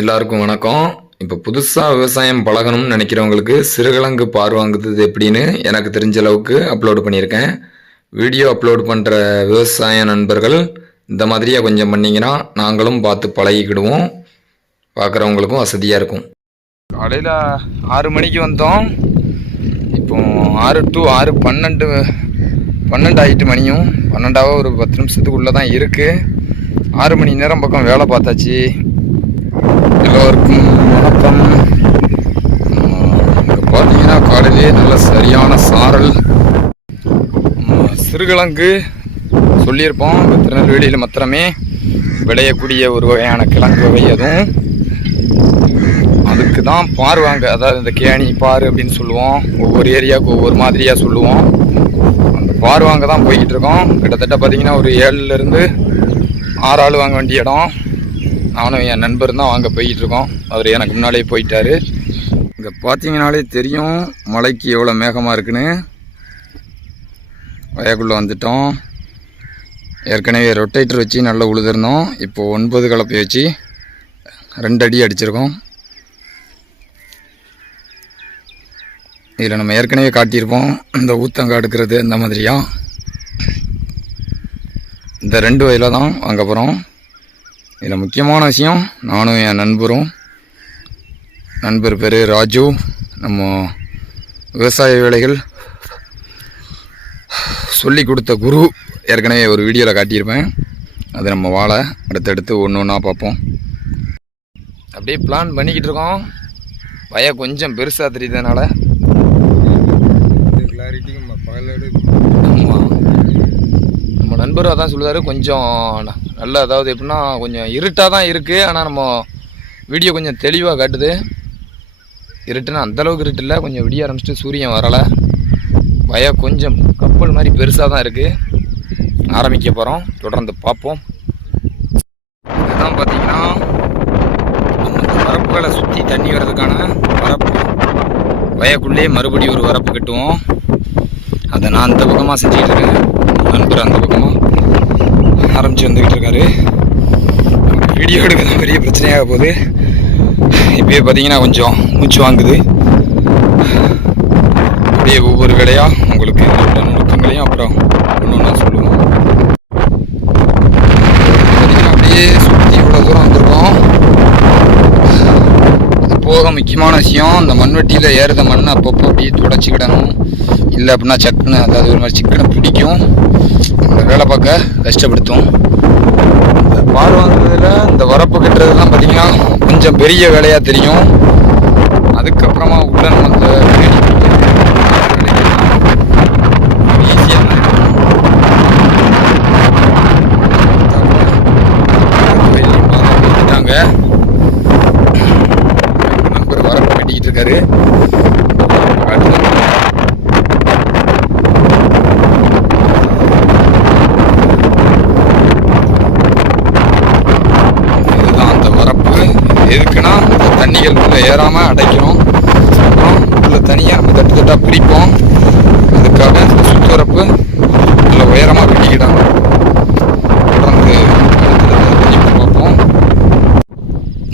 எல்லாருக்கும் வணக்கம். இப்போ புதுசாக விவசாயம் பழகணும்னு நினைக்கிறவங்களுக்கு சிறுகிழங்கு பார் வாங்குறது எப்படின்னு எனக்கு தெரிஞ்ச அளவுக்கு அப்லோடு பண்ணியிருக்கேன். வீடியோ அப்லோட் பண்ணுற விவசாய நண்பர்கள் இந்த மாதிரியாக கொஞ்சம் பண்ணிங்கன்னா நாங்களும் பார்த்து பழகிக்கிடுவோம். பார்க்குறவங்களுக்கும் வசதியாக இருக்கும். காலையில் ஆறு மணிக்கு வந்தோம். இப்போ ஆறு டு ஆறு பன்னெண்டு பன்னெண்டு ஆகிட்டு மணியும். பன்னெண்டாவது ஒரு பத்து நிமிஷத்துக்குள்ளே தான் இருக்குது ஆறு மணி நேரம் பக்கம் வேலை பார்த்தாச்சு எல்லோருக்கும் வணக்கம் இங்கே பார்த்தீங்கன்னா காலையிலே நல்ல சரியான சாரல். சிறுகிழங்கு சொல்லியிருப்போம். திருநெல்வேலியில் மாத்திரமே விளையக்கூடிய ஒரு வகையான கிழங்கு வகை அதுவும். அதுக்கு தான் பாருவாங்க அதாவது இந்த கேணி பார் அப்படின்னு சொல்லுவோம். ஒவ்வொரு ஏரியாவுக்கு ஒவ்வொரு மாதிரியாக சொல்லுவோம். அந்த பாருவாங்க தான் போய்கிட்டு இருக்கோம். கிட்டத்தட்ட பார்த்தீங்கன்னா ஒரு ஏழுலேருந்து ஆறு ஆள் வாங்க வேண்டிய இடம். நானும் என் நண்பர் தான் வாங்க போய்கிட்டு இருக்கோம். அவர் எனக்கு முன்னாலே போயிட்டார். இங்கே பார்த்தீங்கனாலே தெரியும் மலைக்கு எவ்வளோ மேகமாக இருக்குன்னு. வயக்குள்ளே வந்துட்டோம். ஏற்கனவே ரொட்டேட்டர் வச்சு நல்லா உழுதுருந்தோம். இப்போது ஒன்பது கலப்பை வச்சு ரெண்டு அடி அடிச்சிருக்கோம். இதில் நம்ம ஏற்கனவே காட்டியிருப்போம். இந்த ஊத்தங்காய் எடுக்கிறது இந்த மாதிரியா. இந்த ரெண்டு வயலில் தான் வாங்க போகிறோம் இதில் முக்கியமான விஷயம் நானும் என் நண்பரும் நண்பர் பேர் ராஜு. நம்ம விவசாய வேலைகள். சொல்லி கொடுத்த குரு ஏற்கனவே ஒரு வீடியோவில் காட்டியிருப்பேன். அது நம்ம வாழை. அடுத்தடுத்து ஒன்று ஒன்றா பார்ப்போம். அப்படியே பிளான் பண்ணிக்கிட்டு இருக்கோம். வய கொஞ்சம் பெருசாக தெரியுதுனால. நம்ம நண்பர் அதான் சொல்லுவார் கொஞ்சம் நல்ல அதாவது எப்படின்னா கொஞ்சம் இருட்டாக தான் இருக்குது ஆனால் நம்ம வீடியோ கொஞ்சம் தெளிவாக காட்டுது. இருட்டுனா அந்தளவுக்கு இருட்டு இல்லை. கொஞ்சம் விடிய ஆரம்பிச்சிட்டு சூரியன் வரலை. வய கொஞ்சம் கப்பல் மாதிரி பெருசாக தான் இருக்குது ஆரம்பிக்க போகிறோம். தொடர்ந்து பார்ப்போம். இதுதான் பார்த்தீங்கன்னா நம்ம வரப்புகளை சுற்றி தண்ணி வர்றதுக்கான வரப்பு. வயக்குள்ளேயே மறுபடியும் ஒரு வரப்பு கட்டுவோம். அதை நான் அந்த பக்கமாக செஞ்சுக்கிட்டு இருக்கேன். நண்பர் அந்த பக்கமாக. ஆரம்பித்து வந்துக்கிட்டு இருக்காரு. வீடியோ எடுக்கிறது பெரிய பிரச்சனையாக போகுது. இப்பயே பார்த்தீங்கன்னா கொஞ்சம் மூச்சு வாங்குது. அப்படியே ஒவ்வொரு வேலையாக உங்களுக்கு நுணுக்கங்களையும் அப்புறம் ஒன்று ஒன்றா சொல்லுவோம் பார்த்தீங்கன்னா அப்படியே சுற்றி இவ்வளோ தூரம் வந்திருக்கோம். அது போக முக்கியமான விஷயம் இந்த மண்வெட்டியில் ஏறுத மண்ணை அப்பப்போ அப்படியே துடைச்சிக்கிடணும் இல்லை அப்படின்னா சக்குன்னு அதாவது ஒரு மாதிரி சிக்கனை பிடிக்கும். இந்த வேலை பார்க்க கஷ்டப்படுத்தும். பார் வாங்குறதுல இந்த வரப்பு கட்டுறதுலாம் பார்த்தீங்கன்னா கொஞ்சம் பெரிய வேலையாக தெரியும். அதுக்கப்புறமா உள்ள நம்ம அந்த ஈஸியாக வந்துட்டாங்க நண்பர் வரப்பு கட்டிக்கிட்டு இருக்காரு அடுத்து இதுதான் அந்த வரப்பு எதுக்குன்னா இந்த தண்ணிகள் உள்ள ஏறாம அடைக்கணும் அப்புறம் உள்ள தனியாக நம்ம பிடிப்போம். அதுக்காக இந்த நல்ல உயரமாக பிடிக்கிட்டாங்க தொடர்ந்து பார்ப்போம்.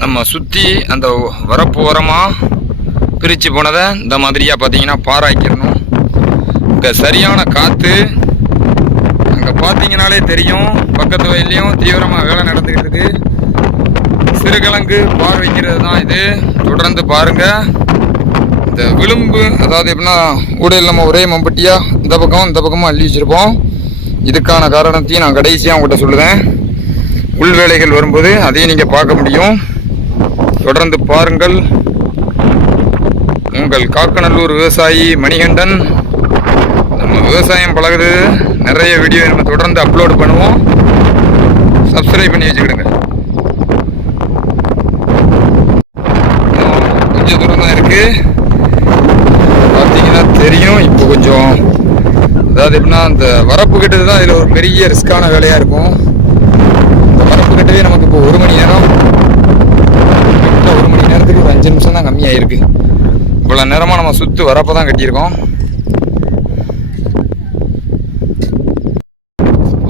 நம்ம சுற்றி அந்த வரப்பு ஓரமாக பிரித்து போனதை இந்த மாதிரியாக பார்த்தீங்கன்னா பாராக்கிடணும் இங்கே சரியான காற்று அங்கே பார்த்தீங்கனாலே தெரியும். பக்கத்து வயல்லையும் தீவிரமாக வேலை நடந்துக்கிட்டு இருக்குது சிறுகிழங்கு பார் வைக்கிறது தான் இது. தொடர்ந்து பாருங்கள் இந்த விளிம்பு அதாவது எப்படின்னா கூட நம்ம ஒரே மம்பட்டியாக இந்த பக்கம் இந்த பக்கமும் அள்ளி வச்சுருப்போம். இதுக்கான காரணத்தையும் நான் கடைசியாக உங்கள்கிட்ட சொல்லுவேன் உள்வேலைகள் வரும்போது அதையும் நீங்கள் பார்க்க முடியும். தொடர்ந்து பாருங்கள். உங்கள் காக்கநல்லூர் விவசாயி மணிகண்டன். நம்ம விவசாயம் பழகுது. நிறைய வீடியோ நம்ம தொடர்ந்து அப்லோட் பண்ணுவோம். சப்ஸ்கிரைப் பண்ணி வச்சுக்கிடுங்க. கொஞ்சம் தூரம் தான் இருக்குது பார்த்தீங்கன்னா தெரியும் இப்போ கொஞ்சம் அதாவது எப்படின்னா அந்த வரப்பு கட்டுறது தான் இதில் ஒரு பெரிய ரிஸ்கான வேலையாக இருக்கும். இந்த வரப்பு கட்டவே நமக்கு இப்போ ஒரு மணி நேரம் கிட்டத்தட்ட ஒரு மணி நேரத்துக்கு ஒரு அஞ்சு நிமிஷம் தான் கம்மியாயிருக்கு. இவ்வளோ நேரமாக நம்ம சுற்று வரப்போ தான் கட்டியிருக்கோம்.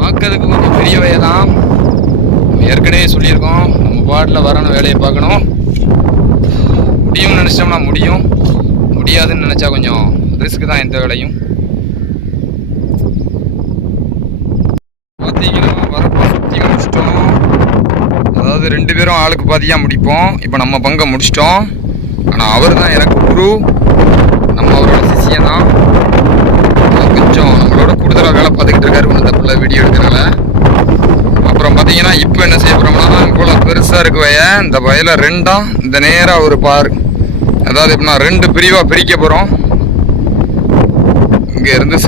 பார்க்கறதுக்கு கொஞ்சம் பெரிய வயதான் ஏற்கனவே சொல்லியிருக்கோம் நம்ம பாட்டில் வரணும் வேலையை பார்க்கணும். முடியும்னு நினச்சிட்டோம்னா முடியும். முடியாதுன்னு நினச்சா கொஞ்சம் ரிஸ்க்கு தான் எந்த வேலையும். பார்த்தீங்கன்னா வரப்போ சுற்றி முடிச்சிட்டோம். அதாவது ரெண்டு பேரும் ஆளுக்கு பாதியாக முடிப்போம். இப்போ நம்ம பங்கை முடிச்சிட்டோம். ஆனால் அவர் தான் எனக்கு குரு. நம்ம அவரோட சிஷியன் தான் கொஞ்சம் நம்மளோட கூடுதலாக வேலை பார்த்துக்கிட்டு இருக்காரு இந்த பிள்ளை வீடியோ எடுக்கிறனால. அப்புறம் பார்த்தீங்கன்னா இப்போ என்ன செய்ய போகிறோம்னா இவ்வளோ பெருசாக இருக்கு வய. இந்த வயலை ரெண்டாம் இந்த நேராக ஒரு பார். அதாவது இப்போ நான் ரெண்டு பிரிவாக பிரிக்க போகிறோம் இங்கே இருந்து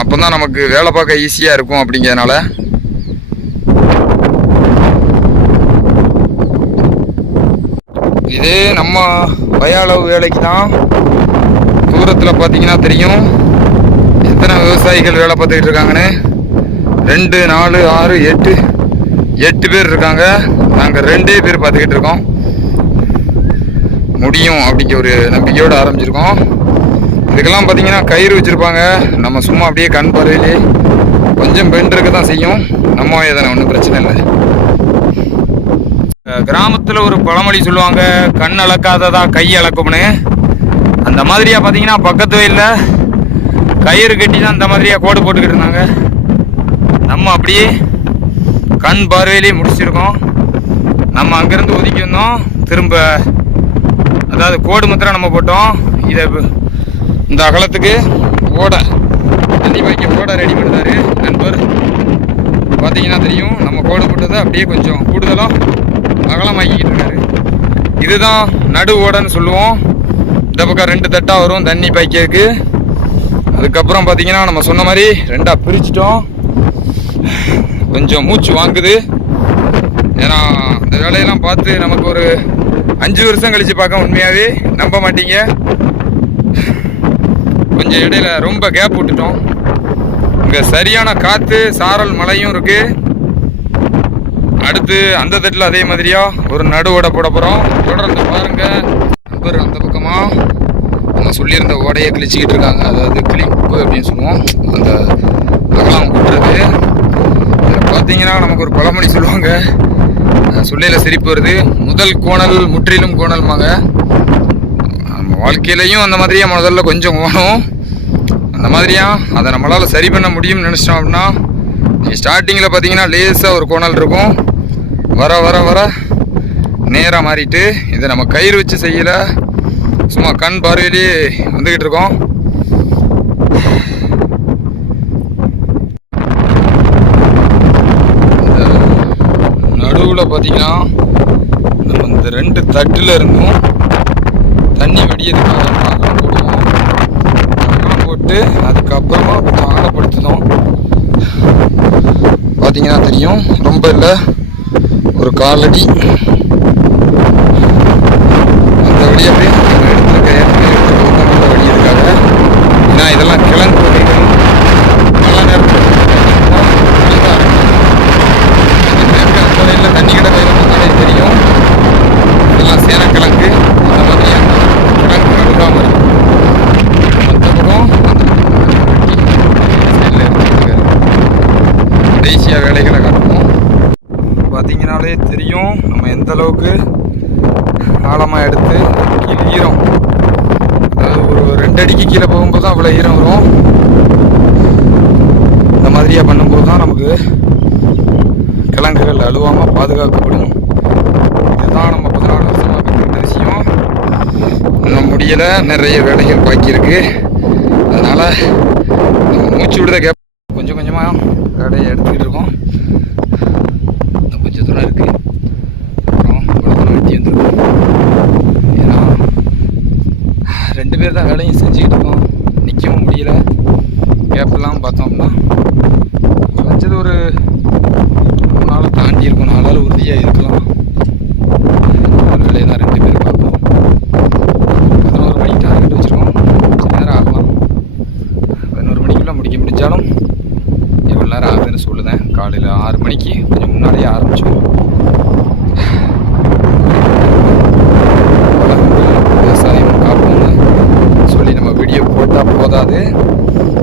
அப்போ தான் நமக்கு வேலை பார்க்க ஈஸியாக இருக்கும் அப்படிங்கிறதுனால. இது நம்ம வயளவு வேலைக்கு தான் தூரத்தில் பார்த்தீங்கன்னா தெரியும். எத்தனை விவசாயிகள் வேலை பார்த்துக்கிட்டு இருக்காங்கன்னு? ரெண்டு நாலு ஆறு எட்டு எட்டு பேர் இருக்காங்க. நாங்கள் ரெண்டே பேர் பார்த்துக்கிட்டு இருக்கோம். முடியும் அப்படிங்கிற ஒரு நம்பிக்கையோடு ஆரம்பிச்சிருக்கோம். இதுக்கெல்லாம் பார்த்தீங்கன்னா கயிறு வச்சுருப்பாங்க. நம்ம சும்மா அப்படியே கண் பார்வையிலே கொஞ்சம் பெண்ட் இருக்க தான் செய்யும். நம்ம எதனா ஒன்றும் பிரச்சனை இல்லை. கிராமத்தில் ஒரு பழமொழி சொல்லுவாங்க கண் அளக்காததா கை அளக்கும்னு. அந்த மாதிரியாக பார்த்தீங்கன்னா பக்கத்து வயலில் கயிறு கட்டி தான் இந்த மாதிரியாக கோடு போட்டுக்கிட்டு இருந்தாங்க. நம்ம அப்படியே கண் பார்வையிலே முடிச்சிருக்கோம். நம்ம அங்கேருந்து ஒதுக்கி வந்தோம். திரும்ப அதாவது கோடு மாத்திரம் நம்ம போட்டோம். இதை இந்த அகலத்துக்கு ஓடை தண்ணி பாய்க்க ஓடை ரெடி பண்ணுறாரு நண்பர் பார்த்தீங்கன்னா தெரியும் நம்ம கோடு போட்டதை அப்படியே கொஞ்சம் கூடுதலாக அகலமாக்கிக்கிட்டு இருக்காரு. இதுதான் நடு ஓடைன்னு சொல்லுவோம். இந்த பக்கம் ரெண்டு தட்டாக வரும் தண்ணி பாய்க்கிறதுக்கு. அதுக்கப்புறம் பார்த்தீங்கன்னா நம்ம சொன்ன மாதிரி ரெண்டாக பிரிச்சிட்டோம். கொஞ்சம் மூச்சு வாங்குது. ஏன்னா இந்த வேலையெல்லாம் பார்த்து நமக்கு ஒரு அஞ்சு வருஷம் கழித்து பார்க்க உண்மையாகவே நம்ப மாட்டீங்க. கொஞ்சம் இடையில ரொம்ப கேப் விட்டுட்டோம். இங்கே சரியான காற்று சாரல் மழையும் இருக்கு. அடுத்து அந்த தட்டில் அதே மாதிரியா ஒரு நடுவோட போட போகிறோம் தொடர்ந்து பாருங்க. நண்பர் அந்த பக்கமாக நம்ம சொல்லியிருந்த ஓடையை கிழிச்சிக்கிட்டு இருக்காங்க. அதாவது கிளிப்பு அப்படின்னு சொல்லுவோம். அந்த அகலாம் கூட்டுறது இதில் பார்த்தீங்கன்னா நமக்கு ஒரு பழமொழி சொல்லுவாங்க. சொல்லையில் சிரிப்பு வருது. முதல் கோணல் முற்றிலும் கோணல்மாங்க. நம்ம வாழ்க்கையிலையும் அந்த மாதிரியே முதல்ல கொஞ்சம் கோணும் மாதிரியா? அதை நம்மளால் சரி பண்ண முடியும்னு நினச்சிட்டோம் அப்படின்னா நீங்கள் ஸ்டார்டிங்கில் பார்த்தீங்கன்னா லேசாக ஒரு கோணல் இருக்கும். வர வர வர நேராக மாறிட்டு இதை நம்ம கயிறு வச்சு செய்யலை. சும்மா கண் பார்வையிலேயே வந்துக்கிட்டு இருக்கோம். நடுவில் பார்த்தீங்கன்னா நம்ம இந்த ரெண்டு தட்டில் இருந்தும் தண்ணி வடியதுக்காக விட்டு அதுக்கப்புறமா கொஞ்சம் ஆழப்படுத்துனோம் பார்த்தீங்கன்னா தெரியும் ரொம்ப இல்லை. ஒரு காலடி. அந்த வழி அப்படியே நம்ம எடுத்துருக்க ஏற்கனவே எடுத்துருக்க நல்ல வழி இருக்காங்க ஏன்னா இதெல்லாம் கிழங்கு வகைகள் மழை நேரத்தில் அழுகா இருக்கும் மேற்கு அந்த வழியில் தண்ணி கிட கையில் பார்த்தாலே தெரியும் இதெல்லாம் சேனக்கிழங்கு அந்த மாதிரி கிழங்கு அழுகாமல் இருக்கும் மற்ற பக்கம் சைடில் எடுத்துருக்காரு வேலைகளை காட்டுவோம் பார்த்தீங்கனாலே தெரியும் நம்ம எந்த அளவுக்கு ஆழமாக எடுத்து கீழே ஈரம். அதாவது ஒரு ரெண்டு அடிக்கு கீழே போகும்போது தான் அவ்வளோ ஈரம் வரும். இந்த மாதிரியா பண்ணும்போது தான் நமக்கு கிழங்குகள் அழுவாமல் பாதுகாக்கப்படும் இதுதான் நம்ம பதினாலு வருஷமாக கற்றுக்கிட்ட விஷயம். இன்னும் முடியலை நிறைய வேலைகள் பாக்கியிருக்கு அதனால் மூச்சு விடுத கேப் கொஞ்சம் கொஞ்சமாக கடையை எடுத்துக்கிட்டு இருக்கோம். இன்னும் கொஞ்சம் தூரம் இருக்குது அப்புறம் இவ்வளோ தூரம் வெட்டி வந்துருக்கோம். ஏன்னா ரெண்டு பேர் தான் வேலையும் செஞ்சுக்கிட்டு இருக்கோம். நிற்கவும் முடியல. கேப்பெல்லாம் பார்த்தோம்னா குறைஞ்சது ஒரு மூணு நாளை தாண்டி இருக்கும். நாளால் உறுதியாக இருக்கலாம் ஒரு வேலையை தான் ரெண்டு பேர் பார்ப்போம் பதினோரு மணிக்கு டார்கெட் வச்சுருக்கோம் கொஞ்சம் நேரம் ஆகலாம் பதினோரு மணிக்குள்ளே முடிக்க முடிஞ்சாலும் எவ்வளோ சொல்லுதேன். காலையில் ஆறு மணிக்கு கொஞ்சம் முன்னாடியே ஆரம்பிச்சோம் விவசாயம் காப்போம்னு சொல்லி நம்ம வீடியோ போட்டால் போதாது.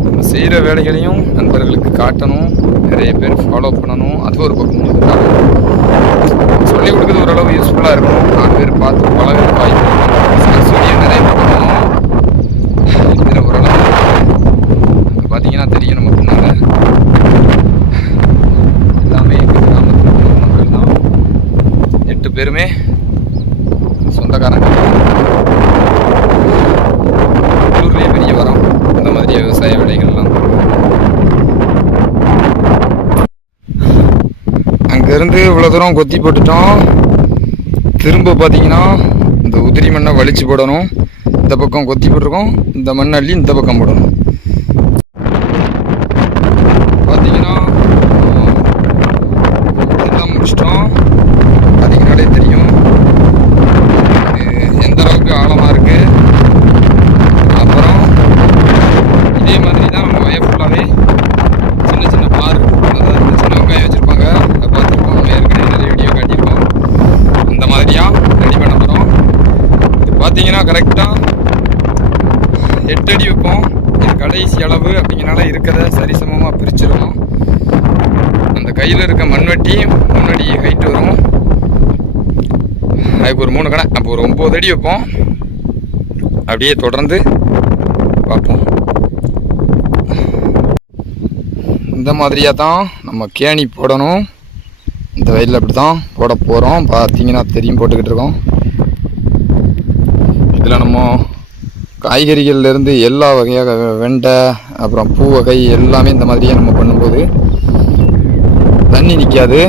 நம்ம செய்கிற வேலைகளையும் நண்பர்களுக்கு காட்டணும். நிறைய பேர் ஃபாலோ பண்ணணும். அது ஒரு பக்கம் சொல்லிக் கொடுக்குறது ஓரளவு யூஸ்ஃபுல்லாக இருக்கும். நாலு பேர் பார்த்து பழக வாய்ப்பு சொல்லி நிறைய பண்ணுவோம் இதில் ஓரளவு அங்க பார்த்தீங்கன்னா தெரியும் நம்ம பின்னால எல்லாமே எங்கள் கிராமத்தில் உள்ள மக்கள் தான் எட்டு பேருமே சொந்தக்காரங்க. உள்ளூர்லேயே பெரிய வரோம் இந்த மாதிரி விவசாய விலைகள்லாம். அங்கேருந்து இவ்வளோ தூரம் கொத்தி போட்டுட்டோம். திரும்ப பார்த்தீங்கன்னா இந்த உதிரி மண்ணை வலிச்சு போடணும். இந்த பக்கம் கொத்தி போட்டிருக்கோம் இந்த மண்ணை அள்ளி இந்த பக்கம் போடணும் பார்த்தீங்கன்னா எல்லாம் முடிச்சிட்டோம் பார்த்தீங்கனாலே தெரியும் இது எந்த அளவுக்கு ஆழமாக இருக்கு அப்புறம் இதே மாதிரி தான் நம்ம வய ஃபுல்லாகவே சின்ன சின்ன பார் அதாவது இந்த சின்ன வெங்காயம் வச்சுருப்பாங்க அதை பார்த்துருப்போம் நம்ம ஏற்கனவே நிறைய வீடியோ காட்டியிருக்கோம் அந்த மாதிரியா ரெடி பண்ண போகிறோம் இது பார்த்தீங்கன்னா கரெக்டாக எட்டு அடி வைப்போம் கடைசி அளவு அப்படிங்கிறனால இருக்கிறத சரிசமமாக பிரிச்சிருவோம் அந்த கையில் இருக்க மண்வெட்டி முன்னாடி ஹைட்டு வரும். அதுக்கு ஒரு மூணு கடை அப்போ ஒரு ஒம்பது அடி வைப்போம். அப்படியே தொடர்ந்து பார்ப்போம். இந்த மாதிரியாக தான் நம்ம கேணி போடணும். இந்த வயலில் அப்படி தான் போட போகிறோம் பார்த்தீங்கன்னா தெரியும் போட்டுக்கிட்டு இருக்கோம். இதில் நம்ம காய்கறிகள்லேருந்து எல்லா வகையாக வெண்டை அப்புறம் பூ வகை எல்லாமே இந்த மாதிரியே நம்ம பண்ணும்போது தண்ணி நிற்காது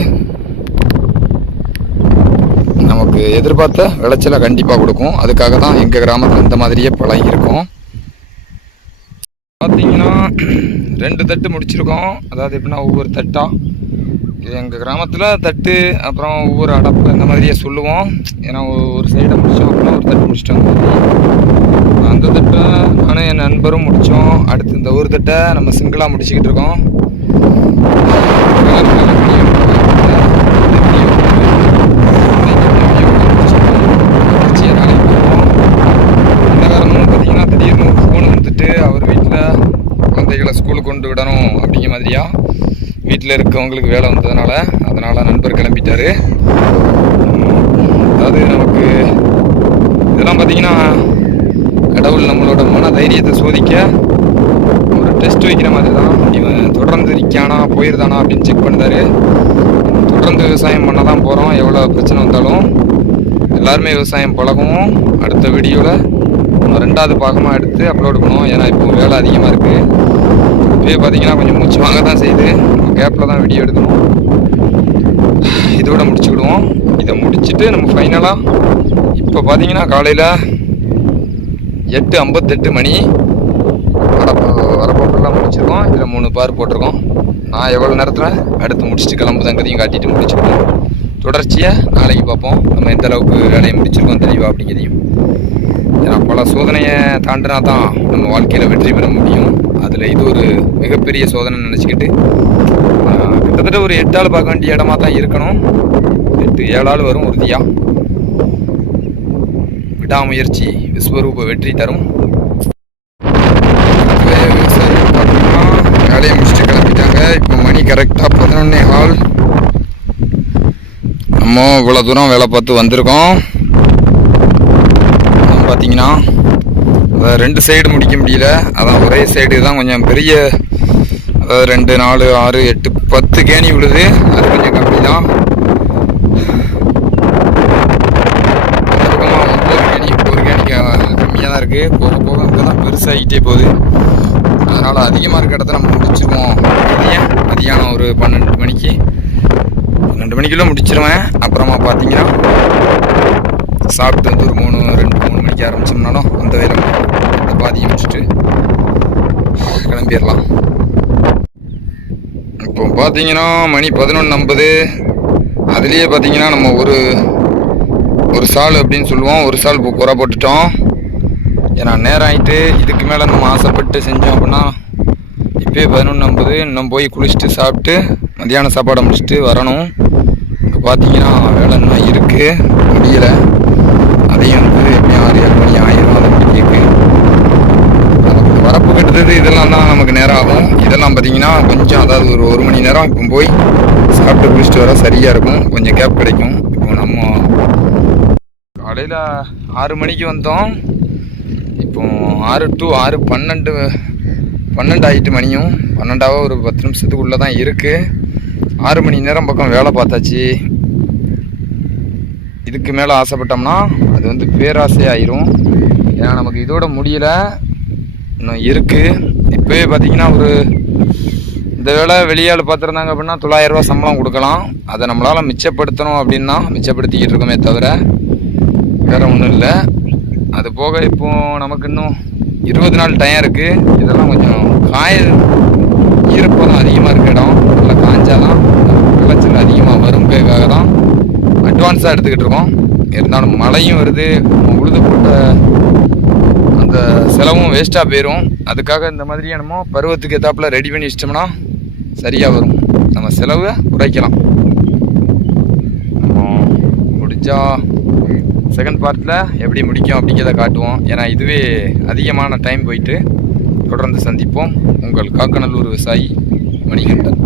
நமக்கு எதிர்பார்த்த விளைச்சலை கண்டிப்பாக கொடுக்கும். அதுக்காக தான் எங்கள் கிராமத்தில் இந்த மாதிரியே பழகியிருக்கோம் பார்த்தீங்கன்னா ரெண்டு தட்டு முடிச்சிருக்கோம். அதாவது எப்படின்னா ஒவ்வொரு தட்டாக எங்கள் கிராமத்தில் தட்டு அப்புறம் ஒவ்வொரு அடப்பு இந்த மாதிரியே சொல்லுவோம். ஏன்னா ஒரு சைடை முடித்தோம் அப்புறம் ஒரு தட்டு முடிச்சிட்டோம் அந்த அந்த தட்டை நானும் என் நண்பரும் முடித்தோம் அடுத்து இந்த ஒரு தட்டை நம்ம சிங்கிளாக முடிச்சுக்கிட்டு இருக்கோம் என்ன காரணம்னு பார்த்தீங்கன்னா திடீர்னு ஃபோன் வந்துட்டு அவர் வீட்டில் குழந்தைகளை ஸ்கூலுக்கு கொண்டு விடணும் அப்படிங்கிற மாதிரியா வீட்டில் இருக்கவங்களுக்கு வேலை வந்ததுனால அதனால் நண்பர் கிளம்பிட்டார். அதாவது நமக்கு இதெல்லாம் பார்த்தீங்கன்னா கடவுள் நம்மளோட மன தைரியத்தை சோதிக்க ஒரு டெஸ்ட் வைக்கிற மாதிரி தான் இவன் தொடர்ந்து நிற்கானா போயிருந்தானா அப்படின்னு செக் பண்ணுறாரு தொடர்ந்து விவசாயம் பண்ண தான் போகிறோம் எவ்வளோ பிரச்சனை வந்தாலும். எல்லாருமே விவசாயம் பழகவும். அடுத்த வீடியோவில் நம்ம ரெண்டாவது பாகமாக எடுத்து அப்லோட் பண்ணுவோம். ஏன்னா இப்போ வேலை அதிகமாக இருக்குது இப்போயே பார்த்தீங்கன்னா கொஞ்சம் மூச்சு வாங்க தான் செய்யுது. கேப்பில் தான் வீடியோ எடுக்கணும். இதோட முடிச்சுக்கிடுவோம். இதை முடிச்சுட்டு நம்ம ஃபைனலாக இப்போ பார்த்தீங்கன்னா காலையில் எட்டு ஐம்பத்தெட்டு மணி வரப்போ வரப்போட்டெல்லாம் முடிச்சிருக்கோம். இதில் மூணு பார் போட்டிருக்கோம். நான் எவ்வளோ நேரத்தில் அடுத்து முடிச்சுட்டு கிளம்புதங்கிறதையும் காட்டிட்டு முடிச்சுருக்கோம் தொடர்ச்சியாக நாளைக்கு பார்ப்போம். நம்ம எந்த அளவுக்கு வேலையை முடிச்சிருக்கோம் தெளிவா அப்படிங்கிறதையும். ஏன்னா பல சோதனையை தாண்டினா தான் நம்ம வாழ்க்கையில் வெற்றி பெற முடியும். அதில் இது ஒரு மிகப்பெரிய சோதனை நினச்சிக்கிட்டு கிட்டத்தட்ட ஒரு எட்டு ஆள் பார்க்க வேண்டிய இடமா தான் இருக்கணும். எட்டு ஏழு ஆள் வரும் உறுதியாக விடாமுயற்சி விஸ்வரூப வெற்றி தரும். பார்த்தீங்கன்னா வேலையை முடிச்சுட்டு கிளம்பிட்டாங்க. இப்போ மணி கரெக்டாக பதினொன்னே ஹால் நம்ம இவ்வளோ தூரம் வேலை பார்த்து வந்திருக்கோம். பார்த்தீங்கன்னா ரெண்டு சைடு முடிக்க முடியல. அதான் ஒரே சைடு தான் கொஞ்சம் பெரிய ரெண்டு நாலு ஆறு எட்டு பத்து கேணி விழுது. அது கொஞ்சம் கம்மி தான் இந்த ஒன்பது கேணி ஒரு கேணிக்கு கம்மியாக தான் இருக்குது போக போக இப்போ தான் பெருசாகிட்டே போகுது. அதனால் அதிகமாக இருக்க இடத்த நம்ம முடிச்சிருவோம். மதியம் மதியானம் ஒரு பன்னெண்டு மணிக்கு. பன்னெண்டு மணிக்குள்ள முடிச்சிருவேன். அப்புறமா பார்த்தீங்கன்னா சாப்பிட்டு வந்து ஒரு மூணு ரெண்டு மூணு மணிக்கு ஆரம்பிச்சோம்னாலும் அந்த வேலை அந்த பாதியை முடிச்சுட்டு கிளம்பிடலாம். இப்போ பார்த்தீங்கன்னா மணி பதினொன்று ஐம்பது. அதுலேயே பார்த்தீங்கன்னா நம்ம ஒரு ஒரு சால் அப்படின்னு சொல்லுவோம். ஒரு சால் இப்போ குறை போட்டுட்டோம். ஏன்னா நேரம் ஆகிட்டு இதுக்கு மேலே நம்ம ஆசைப்பட்டு செஞ்சோம் அப்படின்னா இப்போயே பதினொன்று ஐம்பது. இன்னும் போய் குளிச்சுட்டு சாப்பிட்டு மத்தியான சாப்பாடை முடிச்சுட்டு வரணும். இப்போ பார்த்தீங்கன்னா வேலை இன்னும் இருக்குது முடியலை. அதையும் வந்து எப்படியும் அறியாது ஏழு மணி ஆயிரம் அதை முடிக்க நமக்கு இது இதெல்லாம் தான் நமக்கு நேரம் ஆகும். இதெல்லாம் பார்த்தீங்கன்னா கொஞ்சம் அதாவது ஒரு ஒரு மணி நேரம் இப்போ போய் சாப்பிட்டு குளிச்சுட்டு வர சரியாக இருக்கும். கொஞ்சம் கேப் கிடைக்கும். இப்போ நம்ம காலையில் ஆறு மணிக்கு வந்தோம். இப்போ ஆறு டு ஆறு பன்னெண்டு பன்னெண்டு ஆயிட்டு மணியும். பன்னெண்டாவோ ஒரு பத்து நிமிஷத்துக்குள்ளே தான் இருக்குது ஆறு மணி நேரம் பக்கம் வேலை பார்த்தாச்சு. இதுக்கு மேலே ஆசைப்பட்டோம்னா அது வந்து பேராசையாயிரும். ஏன்னா நமக்கு இதோட முடியல. இன்னும் இருக்குது இப்போயே பார்த்தீங்கன்னா ஒரு இந்த வேலை வெளியால் பார்த்துருந்தாங்க அப்படின்னா தொள்ளாயிரரூவா சம்பளம் கொடுக்கலாம். அதை நம்மளால் மிச்சப்படுத்தணும் அப்படின்னா மிச்சப்படுத்திக்கிட்டு இருக்கோமே தவிர வேறு ஒன்றும் இல்லை. அது போக இப்போ நமக்கு இன்னும் இருபது நாள் டைம் இருக்குது இதெல்லாம் கொஞ்சம் காய ஈரப்பதம் அதிகமாக இருக்க இடம். நல்லா காஞ்சாதான் விளைச்சல் அதிகமாக வருங்கிறதுக்காக தான் அட்வான்ஸாக எடுத்துக்கிட்டு இருக்கோம். இருந்தாலும் மழையும் வருது. உழுது போட்ட அந்த செலவும் வேஸ்ட்டாக போயிடும் அதுக்காக இந்த மாதிரி என்னமோ பருவத்துக்கு ஏத்தாப்புல ரெடி பண்ணி வச்சிட்டோம்னா சரியாக வரும். நம்ம செலவை குறைக்கலாம். நம்ம முடிஞ்சா செகண்ட் பார்ட்டில் எப்படி முடிக்கும் அப்படிங்கிறத காட்டுவோம். ஏன்னா இதுவே அதிகமான டைம் போயிட்டு தொடர்ந்து சந்திப்போம். உங்கள் காக்கநல்லூர் விவசாயி மணிகண்டன்.